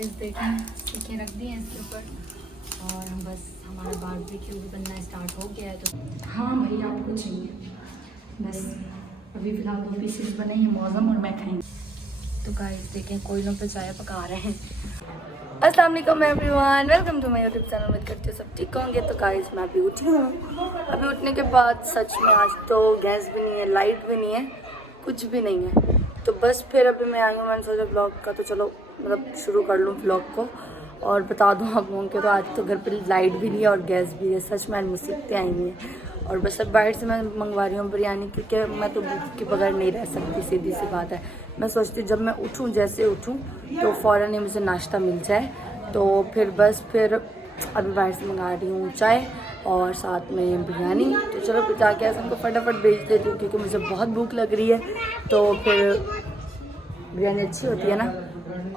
Guys देखें सीखें रख दी हैं इसके ऊपर और हम बस हमारा बारबेक्यू भी बनना स्टार्ट हो गया है। तो हाँ भाई आपको चाहिए बस अभी फ़िलहाल 2 पीसेस बने हैं, मौसम और मैं खाएंगे। तो गाइस देखें कोयलों पे चाय पका रहे हैं। अस्सलाम वालेकुम everyone, welcome to my YouTube channel. उम्मीद करती हूँ सब ठीक होंगे। तो गाइस मैं अभी उठी हूँ। अभी उठने के बाद सच में आज तो गैस भी नहीं है, लाइट भी नहीं है, कुछ भी नहीं है। तो बस फिर अभी मैं आई हूँ, मैंने सोचा ब्लॉग का तो चलो मतलब शुरू कर लूँ ब्लॉग को और बता दूँ आप लोगों के। तो आज तो घर पर लाइट भी नहीं है और गैस भी है। सच में आज मुसीबतें आई हुई हैं और बस अब बाहर से मैं मंगवा रही हूँ बिरयानी, क्योंकि मैं तो भूख के बगैर नहीं रह सकती, सीधी सी बात है। मैं सोचती जब मैं उठूँ, जैसे उठूँ तो फ़ौरन ही मुझे नाश्ता मिल जाए। तो फिर बस फिर अभी बाहर से मंगा रही हूँ चाय और साथ में बिरयानी। तो चलो फिर जाके ऐसा उनको फटाफट भेज देती हूँ क्योंकि मुझे बहुत भूख लग रही है। तो फिर बिरयानी अच्छी होती है ना।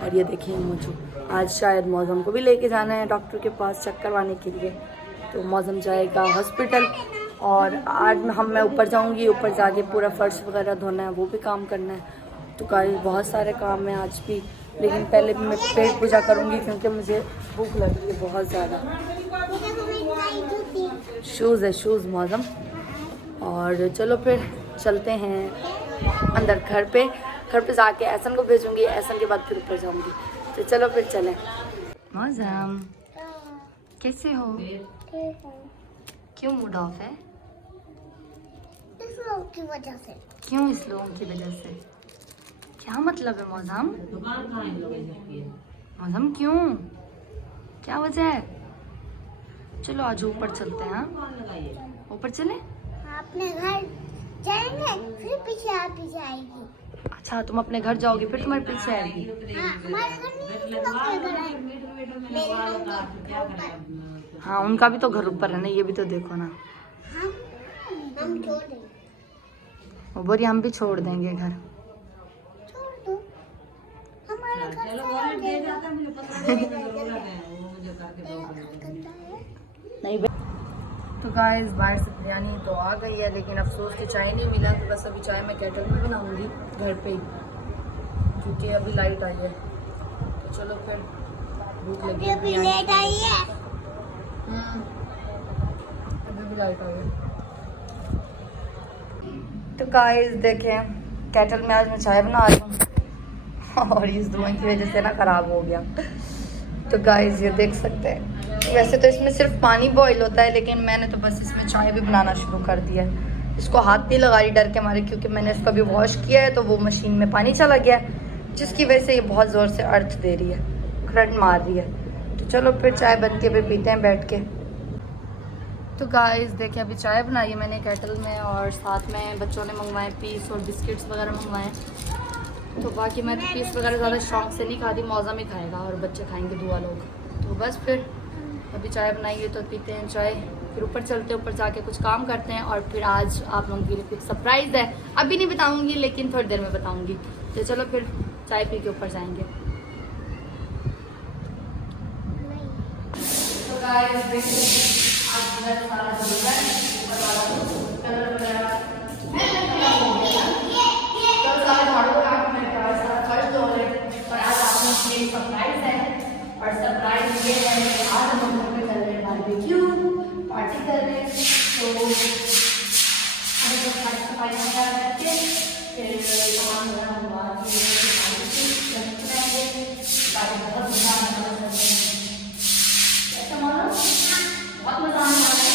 और ये देखिए मुझे आज शायद मौसम को भी लेके जाना है डॉक्टर के पास चेक करवाने के लिए। तो मौसम जाएगा हॉस्पिटल और आज मैं ऊपर जाऊंगी, ऊपर जाके पूरा फर्श वगैरह धोना है, वो भी काम करना है। तो कल बहुत सारे काम हैं आज भी, लेकिन पहले मैं पेट पूजा करूंगी क्योंकि मुझे भूख लग रही है बहुत ज़्यादा। शूज़ है, शूज़ मौसम। और चलो फिर चलते हैं अंदर घर पे जाके एहसन को भेजूंगी, एहसन के बाद फिर ऊपर जाऊंगी। तो चलो फिर चलें। मौसम कैसे हो? क्यों मूड ऑफ है? इस लोगों की वजह से। क्यों इस लोगों की वजह से? क्या मतलब है मौसम? मौसम क्यों, क्या वजह है? चलो आज ऊपर चलते हैं। हाँ ऊपर चले। अपने घर जाएंगे फिर पीछे आएगी। अच्छा तुम अपने घर जाओगी फिर तुम्हारे पीछे आएगी? हाँ, हमारे घर नहीं है, तो अपने घर आएगी। मेरे घर हाँ उनका भी तो घर ऊपर है ना, ये भी तो देखो ना। हम छोड़ देंगे। वो बोरी हम भी छोड़ देंगे घर। छोड़ दो, हमारा घर नहीं तो गाइस बाहर से बिरयानी तो आ गई है, लेकिन अफसोस कि चाय नहीं मिला। तो बस अभी चाय मैं केटल में बनाऊंगी घर पे ही, क्योंकि अभी लाइट आई है। तो चलो फिर भूख लगी है। अभी लेट आई है। अभी भी लाइट आई है। तो गाइस देखें केटल में आज मैं चाय बना रही हूँ और इस धुआं की वजह से ना ख़राब हो गया। तो गाइस ये देख सकते हैं, वैसे तो इसमें सिर्फ पानी बॉईल होता है, लेकिन मैंने तो बस इसमें चाय भी बनाना शुरू कर दिया है। इसको हाथ नहीं लगा रही डर के मारे, क्योंकि मैंने इसको अभी वॉश किया है तो वो मशीन में पानी चला गया है, जिसकी वजह से ये बहुत ज़ोर से अर्थ दे रही है, करंट मार रही है। तो चलो फिर चाय बनती है, फिर पीते हैं बैठ के। तो गाइस देखिए अभी चाय बनाई है मैंने केटल में और साथ में बच्चों ने मंगवाए पीस और बिस्किट्स वगैरह मंगवाए। तो बाकी मैं तो पीस वगैरह ज़्यादा शौक से नहीं खाती, मौसम ही खाएगा और बच्चे खाएंगे दुआ लोग। तो बस फिर अभी चाय बनाई है तो पीते हैं चाय, फिर ऊपर चलते हैं, ऊपर जाके कुछ काम करते हैं। और फिर आज आप लोगों के लिए कुछ सरप्राइज़ है, अभी नहीं बताऊंगी लेकिन थोड़ी देर में बताऊंगी। तो चलो फिर चाय पी के ऊपर जाएंगे। तो गाइस आज सारा सरप्राइज है। और सरप्राइज ये है कि आज हम घर पे कर रहे हैं बारबेक्यू पार्टी कर रहे हैं। तो हमें तो सफाई वगैरह करके फिर सामान वगैरह मंगवा के बहुत मजा आने वाला है। कैसा मानो? बहुत मजा आने वाला है।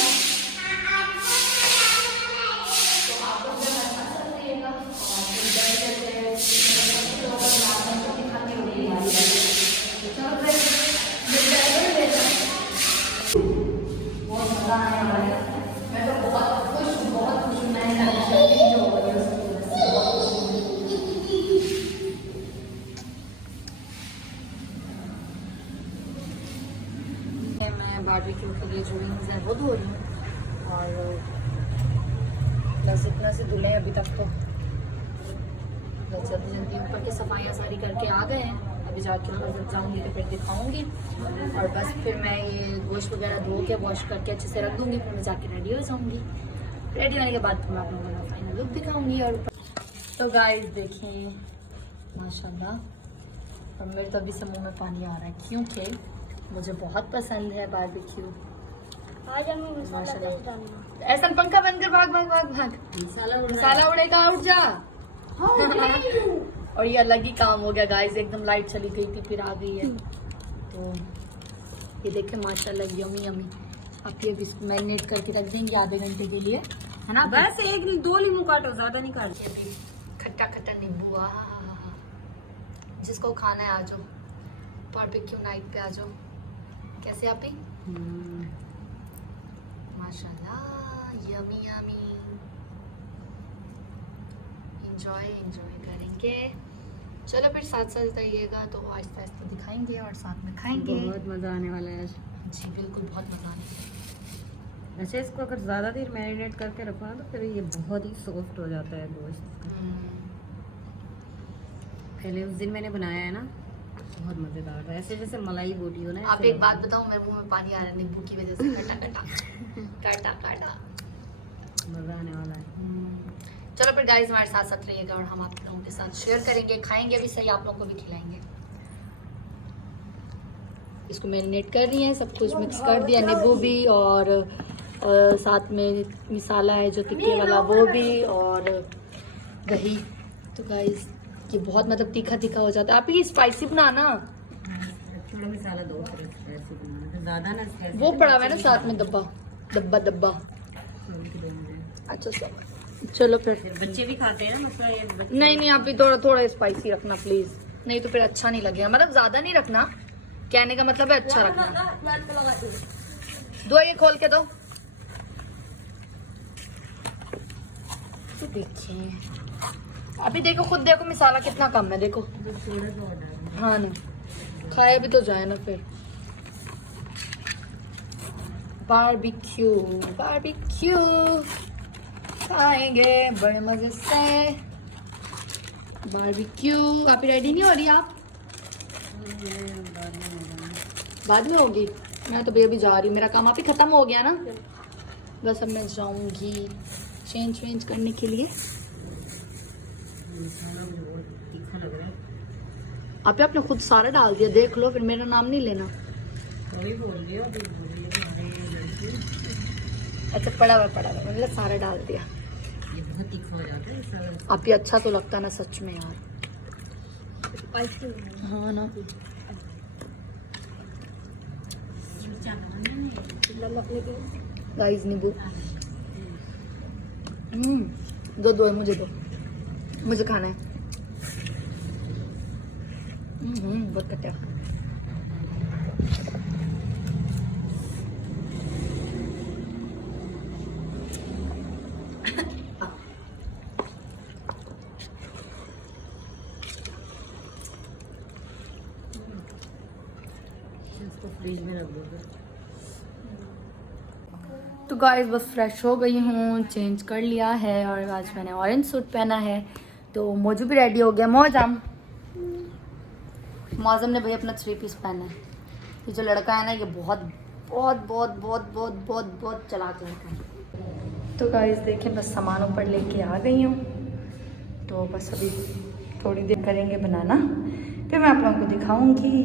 तो आप लोग जब अच्छा चल रहिएगा और दिखाने वाली है। बहुत मजा आने वाला है। मैं तो बहुत खुश हूँ, बहुत खुश हूँ। मैं जो हो रही है मैं बारबेक्यू के लिए जो विंग्स हैं वो धो रही हूँ और बस इतना से धुले अभी तक। तो जल्दी जल्दी ऊपर की सफाइयाँ सारी करके आ गए हैं। अभी जाके ऊपर जब जाऊँगी तो फिर दिखाऊंगी और बस फिर मैं ये गोश्त वगैरह धो के वॉश करके अच्छे से रख दूँगी। फिर मैं जाके रेडी हो जाऊँगी। रेडी होने के बाद फिर मैं आप लोगों को फाइनल लुक दिखाऊँगी। और तो गाइस देखिए माशाल्लाह और मेरे तो अभी से मुंह में पानी आ रहा है क्योंकि मुझे बहुत पसंद है बारबेक्यू। आज हमें मसाला तेज डालना। ऐसा पंखा बंद कर, भाग भाग भाग भाग, मसाला उड़ेगा, उठ जा। और ये अलग ही काम हो गया गाइस, एकदम लाइट चली गई थी फिर आ गई है। तो ये देखें माशाल्लाह यमी यमी। आप ये इसको मैरिनेट करके रख देंगे आधे घंटे के लिए, है ना? बस एक दो नींबू काटो, ज्यादा नहीं काटो। ये भी खट्टा खट्टा नींबू, जिसको खाना है आ जाओ, बारबेक्यू नाइट पे आ जाओ। कैसे आप ही? माशाल्लाह यमी यमी। एंजॉय करेंगे। चलो फिर साथ साथ रहिएगा तो आहिस्ता आहिस्ता दिखाएंगे और साथ में खाएंगे। बहुत मजा आने वाला है आज। जी बिल्कुल, बहुत मजा आने वाला है। अच्छा, इसको अगर ज़्यादा देर मैरिनेट करके रखो ना तो फिर ये बहुत ही सॉफ्ट हो जाता है गोश्त। पहले उस दिन मैंने बनाया है ना, बहुत मज़ेदार था, ऐसे जैसे मलाई बोटी हो ना। आप एक बात बताओ, मेरे मुंह में पानी आ रहा है नींबू की वजह से। काटा काटा काटा काटा, मज़ा आने वाला है। चलो फिर गाइस हमारे साथ साथ रहिएगा और हम आप लोगों के साथ शेयर करेंगे, खाएंगे भी सही, आप लोगों को भी खिलाएंगे। इसको मैरिनेट कर रही है, सब कुछ मिक्स कर दिया, नींबू भी और साथ में मसाला है जो तिक्के वाला वो भी और दही। तो गाइस ये बहुत मतलब तीखा तीखा हो जाता है। आप ये स्पाइसी बनाना, थोड़ा मसाला दो, ज़्यादा ना स्पाइसी। वो पड़ा हुआ है ना साथ में डब्बा डब्बा डब्बा। अच्छा चलो फिर बच्चे भी खाते हैं मतलब ये। नहीं आप भी थोड़ा थोड़ा स्पाइसी रखना प्लीज, नहीं तो फिर अच्छा नहीं लगेगा। मतलब ज्यादा नहीं रखना, कहने का मतलब है अच्छा रखना। दो ये खोल के दो। तो देखिए अभी देखो, खुद देखो मसाला कितना कम है, देखो। हाँ ना, खाया भी तो जाए ना फिर। बारबेक्यू बारबेक्यू खाएंगे बड़े मजे से। बारबेक्यू आप रेडी नहीं हो रही? आप बाद में होगी। मैं तो अभी जा रही हूँ, मेरा काम आप ही खत्म हो गया ना। बस अब मैं जाऊंगी चेंज करने के लिए। तीखा लग रहा है। आपने खुद सारा डाल दिया, देख लो, फिर मेरा नाम नहीं लेना। वही बोल रही हो, अच्छा पड़ा हुआ मतलब सारा डाल दिया। ये बहुत तीखा हो जाता है सारा। आप ये अच्छा तो लगता ना सच में यार। हाँ ना, गाइस नींबू दो मुझे दो, मुझे खाना है। बहुत कट्टा। इसको फ्रिज में रख दो। तो गाइस बस फ्रेश हो गई हूँ, चेंज कर लिया है और आज मैंने ऑरेंज सूट पहना है। तो मौजू भी रेडी हो गया। मौजम ने भाई अपना 3 पीस पहना है। ये जो लड़का है ना, ये बहुत चलाक लड़का है। तो गाइस देखें, बस सामान ऊपर लेके आ गई हूँ। तो बस अभी थोड़ी देर करेंगे बनाना, फिर मैं आप लोगों को दिखाऊंगी।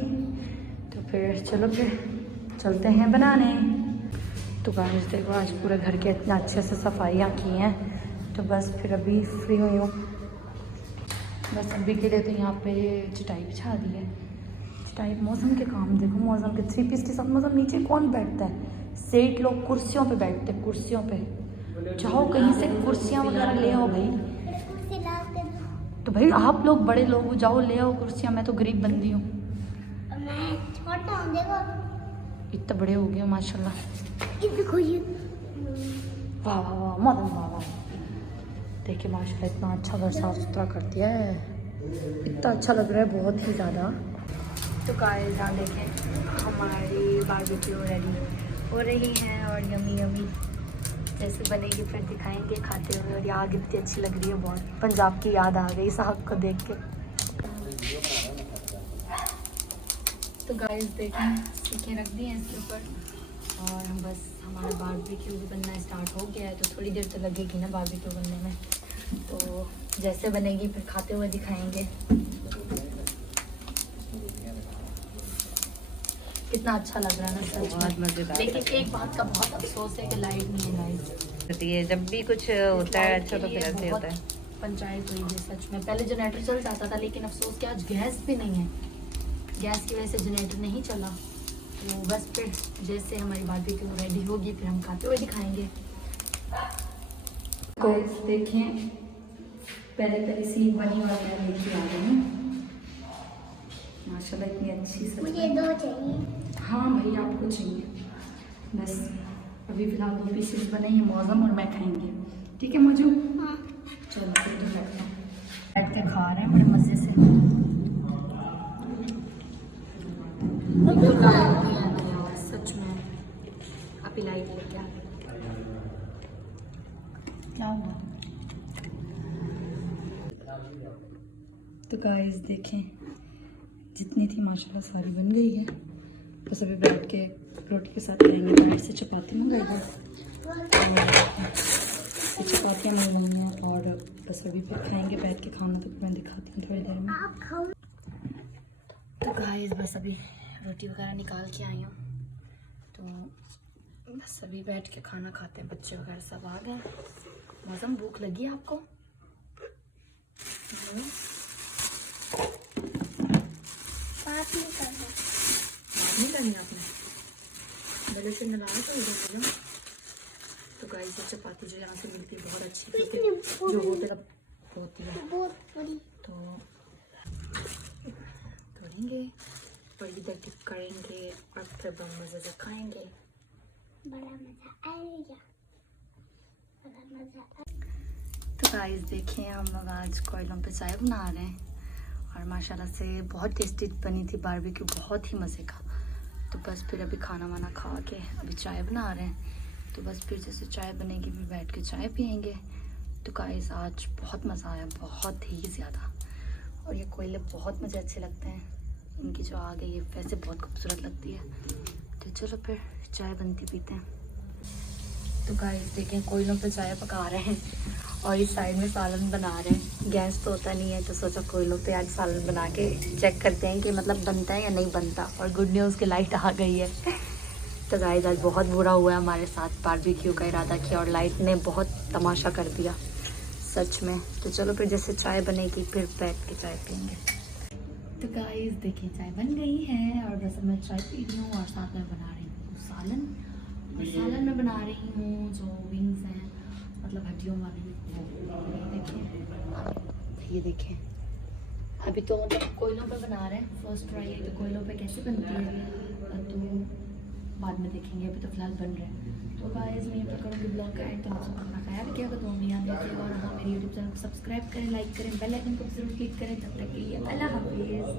तो फिर चलो फिर चलते हैं बनाने। तो गाइस देखो, आज पूरे घर के इतना अच्छे से सफाइयाँ की हैं। तो बस फिर अभी फ्री हुई हूँ। बस अभी के लिए तो यहाँ पे चटाई बिछा दी है। चटाई, मौसम के काम देखो, मौसम के 3 पीस के साथ मौसम नीचे कौन बैठता है? सेठ लोग कुर्सियों पे बैठते हैं, कुर्सियों पे। चाहो कहीं से कुर्सियाँ वगैरह ले आओ भाई। तो भाई आप लोग बड़े लोग हो, जाओ ले आओ कुर्सियाँ। मैं तो गरीब बंदी हूँ। इतने बड़े हो गए माशाल्लाह। वाह वाह वाह मदन वाह। देखिए माशाल्लाह इतना अच्छा घर साफ सुथरा कर दिया है, इतना अच्छा लग रहा है बहुत ही ज़्यादा। तो गाइस यहाँ देखें, हमारी बारबेक्यू रेडी हो रही है और यमी जैसे बनेगी फिर दिखाएंगे खाते हुए। और ये आग इतनी अच्छी लग रही है, बहुत पंजाब की याद आ गई साहब को देख के। तो गाइस देखें, सीखें रख दिए हैं इसके ऊपर और हम बस हमारा बारबेक्यू भी बनना स्टार्ट हो गया है। तो थोड़ी देर तो लगेगी ना बारबेक्यू बनने में। तो जैसे बनेगी फिर खाते हुए दिखाएंगे। कितना अच्छा लग रहा है ना सच बहुत में। मजेदार। लेकिन एक बात का बहुत अफसोस है कि लाइट नहीं है गाइस। ये जब भी कुछ होता है अच्छा तो फिर ऐसे ही होता है। पंचायत हुई है सच में। पहले जनरेटर चल जाता था लेकिन अफसोस कि आज गैस भी नहीं है। गैस की वजह से जनरेटर नहीं चला। तो बस फिर जैसे हमारी बारबेक्यू रेडी होगी फिर हम खाते हुए दिखाएंगे। तो देखें पहले सी बनी और मैं लेके आ रही हूँ। माशाल्लाह इतनी अच्छी सच मुझे में। 2 चाहिए। हाँ भाई आपको चाहिए। बस अभी फ़िलहाल 2 पीसेस बने हैं, मौसम और मैं खाएंगे। ठीक है मौजू? हाँ। चलो फिर तो बैठते हैं। बैठ कर खा रहे हैं बड़े मज़े से। तो लाइट नहीं है मेरे पास सच में। अभी लाइट लेके आ गई। क्या हुआ? तो गाइस देखें जितनी थी माशाल्लाह सारी बन गई है। बस अभी बैठ के रोटी के साथ खाएंगे। बाहर से चपाती मंगाई है, चपातियाँ मंगवाई हैं और बस अभी फिर खाएंगे बैठ के। खाना तो मैं दिखाती हूँ थोड़ी देर में। आप खाओ। तो गाइस बस अभी रोटी वगैरह निकाल के आई हूँ तो बस अभी बैठ के खाना खाते हैं। बच्चे वगैरह सब आ गए। मौसम भूख लगी है आपको? बात नहीं करना। बात नहीं करनी आपने? गले से नलाए तो इधर बोलो। तो गाइस ये चपाती जो यहाँ से मिलती है बहुत अच्छी क्योंकि जो होटल होती है बहुत बड़ी। तो करेंगे और इधर टिप करेंगे और फिर हम मज़े से खाएंगे। बड़ा मजा आएगा। बड़ा मजा आएगा। तो गाइस देखिए हम लोग आज कोयलों पे चाय बना रहे हैं और माशाल्लाह से बहुत टेस्टी बनी थी बारबेक्यू, बहुत ही मज़े का। तो बस फिर अभी खाना वाना खा के अभी चाय बना रहे हैं। तो बस फिर जैसे चाय बनेगी फिर बैठ के चाय पियेंगे। तो गाइस आज बहुत मज़ा आया, बहुत ही ज़्यादा। और ये कोयले बहुत मुझे अच्छे लगते हैं। इनकी जो आग है ये वैसे बहुत खूबसूरत लगती है। तो चलो फिर चाय बनती पीते हैं। तो गाइस देखें कोयलों पे चाय पका रहे हैं और इस साइड में सालन बना रहे हैं। गैस तो होता नहीं है तो सोचा कोयलों पे आज सालन बना के चेक करते हैं कि मतलब बनता है या नहीं बनता। और गुड न्यूज़ की लाइट आ गई है। तो गाइस आज बहुत बुरा हुआ है हमारे साथ। बारबेक्यू का इरादा किया और लाइट ने बहुत तमाशा कर दिया सच में। तो चलो फिर जैसे चाय बनेगी फिर बैठ के चाय पियेंगे। तो गाइस देखिए चाय बन गई है और बस मैं चाय पी रही हूँ और साथ में बना रही हूँ सालन। और सालन में बना रही हूँ जो विंग्स हैं मतलब हड्डियों वाली। ये देखिए अभी तो मतलब कोयलों पे बना रहे हैं। फर्स्ट ट्राई है तो कोयलों पे कैसे बनती है तो बाद में देखेंगे। अभी तो फिलहाल बन रहे हैं। तो गाइस मैं ये करूँगी ब्लॉग का एंड। तो आप सब अपना ख्याल रखिएगा तो हमें याद रखिएगा और हाँ मेरे यूट्यूब चैनल को सब्सक्राइब करें, लाइक करें, बेल आइकन को जरूर क्लिक करें। तब तक के लिए अल्लाह हाफिज़।